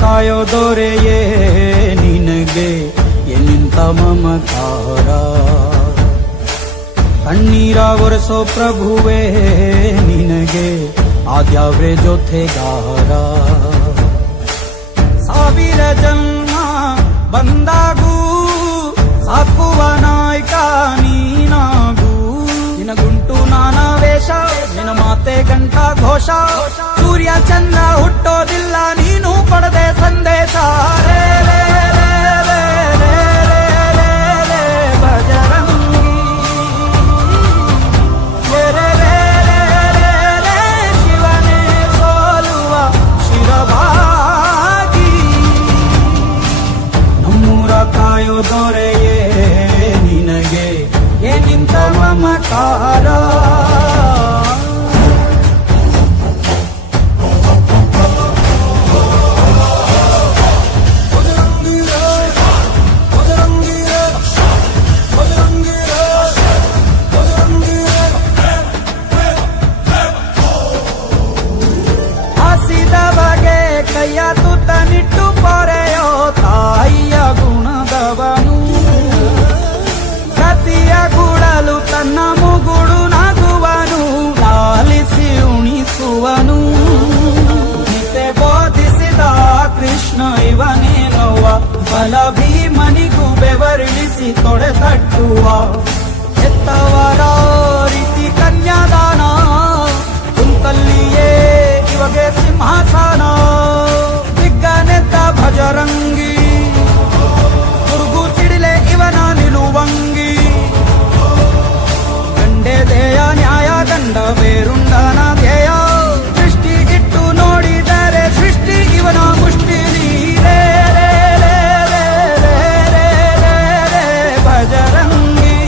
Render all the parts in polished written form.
ಕಾಯೋ ದೊರೆಯೇ ನಿನಗೆ ಎನ್ನಿಂತ ಮಮಕಾರ. ಕಣ್ಣೀರ ಒರೆಸೋ ಪ್ರಭುವೇ ನಿನಗೆ ಆದ್ಯಾವ್ರೆ ಜೊತೆಗಾರ. ಸಾವಿರ ಜನ್ಮ ಬಂದಾಗೂ ಸಾಕುವ ನಾಯಕ ನೀನಾಗೂ. ನಿನಗುಂಟು ನಾನಾ ವೇಷ, ನಿನ್ನ ಮಾತೆ ಗಂಟ ಘೋಷ. ಸೂರ್ಯ ಚಂದ್ರ ಹುಟ್ಟೋದಿಲ್ಲ ನೀನು ಕೊಡದೆ ಸಂದೇಶ. ರೇ ರೇ ರೇ ರೇ ರೇ ರೇ ರೇ ರೇ ಬಜರಂಗಿ. ರೇ ರೇ ರೇ ರೇ ರೇ ಶಿವನೇ ಸೋಲುವ ಶಿರವಾಗಿ. ನಮ್ಮೂರ ಕಾಯೋ ದೊರೆಯೇ ನಿನಗೆ ಏನಿಂತ ಮಮಕಾರ. ಕೈಯ ತುತ್ತನಿಟ್ಟು ಪೊರೆಯೋ ತಾಯಿಯ ಗುಣದವನು. ಪ್ರತಿಯ ಗುಡಲು ತನ್ನ ಮುಗುಡು ನಗುವನು, ಲಾಲಿಸಿ ಉಣಿಸುವನು. ನಿತೆ ಬೋಧಿಸಿದ ಕೃಷ್ಣ ಇವನೇನೋವ, ಬಲ ಭೀಮನಿಗೂ ಬೆವರಿಳಿಸಿ ತೊಡೆ ತಟ್ಟುವ. ಎತ್ತವರ ರೀತಿ ಕನ್ಯಾದಾನ, ಕುಂತಲ್ಲಿಯೇ ಇವಗೆ ಸಿಂಹಾಸನ. ದಿಗ್ಗನೆತ್ತ ಭಜರಂಗಿ, ಗುರುಗು ಸಿಡಿಲೆ ಇವನ ನಿಲುವಂಗಿ. ಗಂಡೆ ದೇಯ ನ್ಯಾಯ ಗಂಡ ಬೇರುಂಡನ ಧ್ಯೇಯ. ದೃಷ್ಟಿ ಇಟ್ಟು ನೋಡಿದರೆ ಸೃಷ್ಟಿ ಇವನ ಮುಷ್ಟಿ. ರೇ ರೇ ರೇ ರೇ ರೇ ರೇ ರೇ ರೇ ಭಜರಂಗಿ.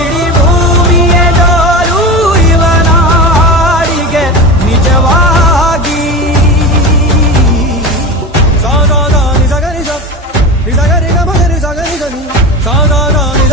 ಇಡೀ ಭೂಮಿಯ ಡೋಲು ಇವನ ಹಾಡಿಗೆ ನಿಜವಾಗಿ. ಸಾಧಾರ ನಿಜಗರಿ ನಿಜಗರಿ ಗಮಗರಿ ಸಗರಿ ಗನಿ ಸಾಧಾರ ನಿಜ